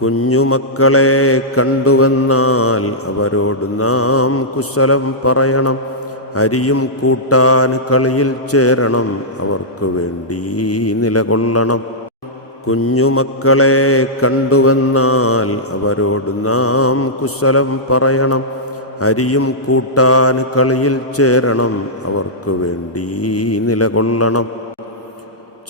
കുഞ്ഞുമക്കളെ കണ്ടുവന്നാൽ അവരോട് നാം കുശലം പറയണം. അരിയും കൂട്ടാൻ കളിയിൽ ചേരണം. അവർക്ക് വേണ്ടി നിലകൊള്ളണം. കുഞ്ഞുമക്കളെ കണ്ടുവന്നാൽ അവരോട് നാം കുശലം പറയണം. അരിയും കൂട്ടാൻ കളിയിൽ ചേരണം. അവർക്ക് വേണ്ടി നിലകൊള്ളണം.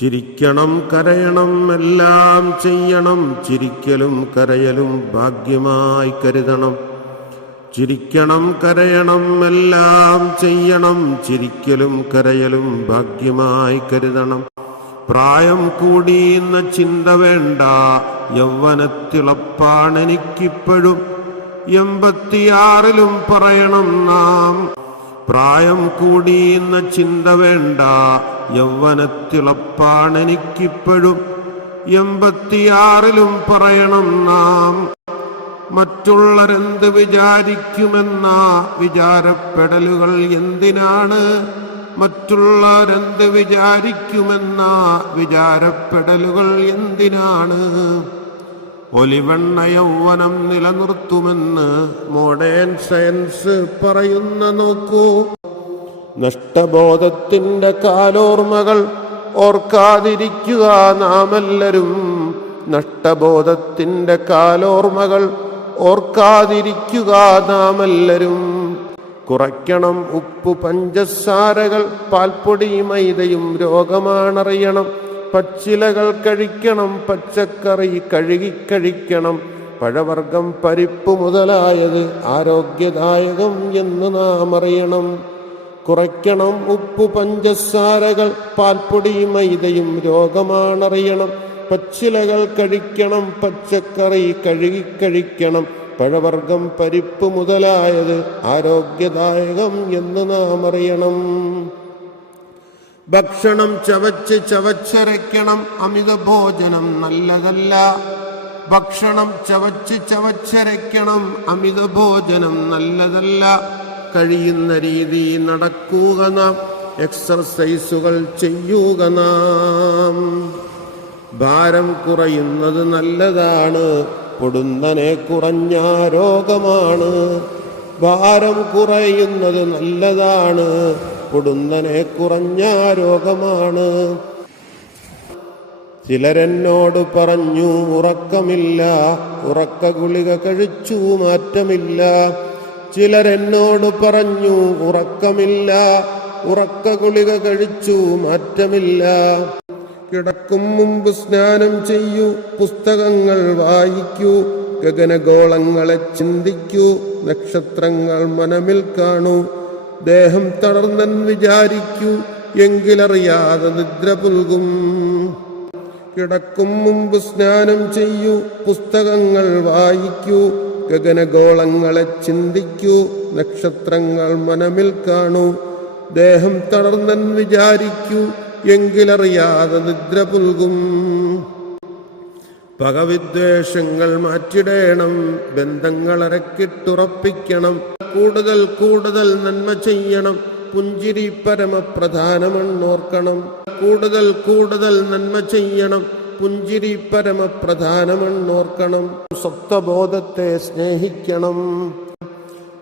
ചിരിക്കണം കരയണം എല്ലാം ചെയ്യണം. ചിരിക്കലും കരയലും ഭാഗ്യമായി കരുതണം. ചിരിക്കണം കരയണം എല്ലാം ചെയ്യണം. ചിരിക്കലും കരയലും ഭാഗ്യമായി കരുതണം. പ്രായം കൂടിയെന്ന ചിന്ത വേണ്ട. യൗവനത്തിളപ്പാണെനിക്കിപ്പോഴും എൺപത്തിയാറിലും പറയണം നാം. പ്രായം കൂടിയെന്ന ചിന്ത വേണ്ട. യൗവനത്തിളപ്പാണെനിക്കിപ്പോഴും എൺപത്തിയാറിലും പറയണം നാം. മറ്റുള്ളവരെന്ത് വിചാരിക്കുമെന്ന വിചാരപ്പെടലുകൾ എന്തിനാണ്? മറ്റുള്ളവരെന്ത് വിചാരിക്കുമെന്ന വിചാരപ്പെടലുകൾ എന്തിനാണ്? ഒലിവെണ്ണ യൗവനം നിലനിർത്തുമെന്ന് മോഡേൺ സയൻസ് പറയുന്ന നോക്കൂ. നഷ്ടബോധത്തിന്റെ കാലോർമ്മകൾ ഓർക്കാതിരിക്കുക നാമെല്ലരും നഷ്ടബോധത്തിന്റെ കാലോർമ്മകൾ ഓർക്കാതിരിക്കുക നാമെല്ലരും കുറയ്ക്കണം ഉപ്പ് പഞ്ചസാരകൾ പാൽപ്പൊടി മൈദയും രോഗമാണറിയണം. പച്ചിലകൾ കഴിക്കണം പച്ചക്കറി കഴുകി കഴിക്കണം. പഴവർഗം പരിപ്പ് മുതലായത് ആരോഗ്യദായകം എന്ന് നാം അറിയണം കുറയ്ക്കണം ഉപ്പു പഞ്ചസാരകൾ പാൽപ്പൊടിയും മൈദയും രോഗമാണറിയണം. പച്ചിലകൾ കഴിക്കണം പച്ചക്കറി കഴുകി കഴിക്കണം. പഴവർഗം പരിപ്പ് മുതലായത് ആരോഗ്യദായകം എന്ന് നാം അറിയണം ഭക്ഷണം ചവച്ച് ചവച്ചരയ്ക്കണം അമിത ഭോജനം നല്ലതല്ല. ഭക്ഷണം ചവച്ച് ചവച്ചരയ്ക്കണം അമിത ഭോജനം നല്ലതല്ല. കഴിയുന്ന രീതി നടക്കുക നാം. എക്സർസൈസുകൾ ചെയ്യുക നാം. ഭാരം കുറയുന്നത് നല്ലതാണ്. പൊടുന്നനെ കുറഞ്ഞ രോഗമാണ്. ഭാരം കുറയുന്നത് നല്ലതാണ്. പൊടുന്നനെ കുറഞ്ഞ രോഗമാണ്. ചിലരെന്നോട് പറഞ്ഞു ഉറക്കമില്ല. ഉറക്ക ഗുളിക കഴിച്ചു മാറ്റമില്ല. ചിലരെന്നോട് പറഞ്ഞു ഉറക്കമില്ല. ഉറക്ക ഗുളിക കഴിച്ചു മാറ്റമില്ല. കിടക്കും മുമ്പ് സ്നാനം ചെയ്യൂ പുസ്തകങ്ങൾ വായിക്കൂ ഗഗനഗോളങ്ങളെ ചിന്തിക്കൂ നക്ഷത്രങ്ങൾ മനമിൽ കാണൂ. ദേഹം തളർന്നൻ വിചാരിക്കൂ എങ്കിലറിയാതെ നിദ്ര പുൽകും. കിടക്കും മുമ്പ് സ്നാനം ചെയ്യൂ പുസ്തകങ്ങൾ വായിക്കൂ ഗഗനഗോളങ്ങളെ ചിന്തിക്കൂ നക്ഷത്രങ്ങൾ മനമിൽ കാണൂ ദേഹം തളർന്നൻ വിചാരിക്കൂ എങ്കിലറിയാതെ നിദ്ര പുൽകും. പകവിദ്വേഷങ്ങൾ മാറ്റിടേണം ബന്ധങ്ങൾ അരക്കിട്ടുറപ്പിക്കണം കൂടുതൽ കൂടുതൽ നന്മ ചെയ്യണം പുഞ്ചിരി പരമപ്രധാനമെന്നോർക്കണം കൂടുതൽ കൂടുതൽ നന്മ ചെയ്യണം പുഞ്ചിരി പരമപ്രധാനമെന്നോർക്കണം. സ്വത്വബോധത്തെ സ്നേഹിക്കണം.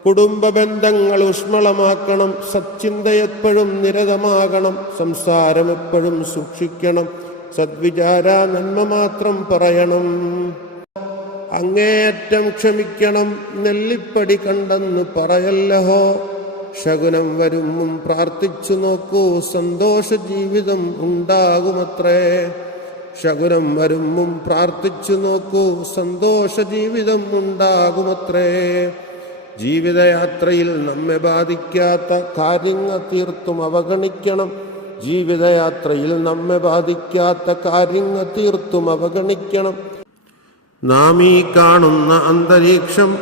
കുടുംബ ബന്ധങ്ങൾ ഊഷ്മളമാക്കണം. സച്ചിന്ത എപ്പോഴും നിരതമാകണം. സംസാരം എപ്പോഴും സൂക്ഷിക്കണം. സദ്വിചാര നന്മ മാത്രം പറയണം. അങ്ങേയറ്റം ക്ഷമിക്കണം. നെല്ലിപ്പടി കണ്ടെന്ന് പറയല്ലഹോ. ശകുനം വരുമ്പും പ്രാർത്ഥിച്ചു നോക്കൂ. സന്തോഷ ജീവിതം ഉണ്ടാകുമത്രേ. ശകുനം വരുമ്പും പ്രാർത്ഥിച്ചു നോക്കൂ. സന്തോഷ ജീവിതം ഉണ്ടാകുമത്രേ. ജീവിതയാത്രയിൽ നമ്മെ ബാധിക്കാത്ത കാര്യങ്ങൾ തീർത്തും അവഗണിക്കണം. ജീവിതയാത്രയിൽ നമ്മെ ബാധിക്കാത്ത കാര്യങ്ങൾ തീർത്തും അവഗണിക്കണം. നാം ഈ കാണുന്ന അന്തരീക്ഷം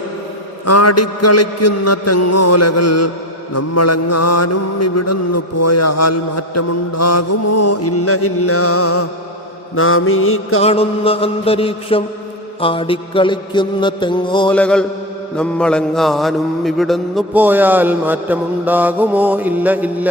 ആടിക്കളിക്കുന്ന തെങ്ങോലകൾ നമ്മളെങ്ങാനും ഇവിടുന്ന് പോയാൽ മാറ്റമുണ്ടാകുമോ? ഇല്ല ഇല്ല. നാം ഈ കാണുന്ന അന്തരീക്ഷം ആടിക്കളിക്കുന്ന തെങ്ങോലകൾ നമ്മളെങ്ങാനും ഇവിടുന്ന് പോയാൽ മാറ്റമുണ്ടാകുമോ? ഇല്ല ഇല്ല.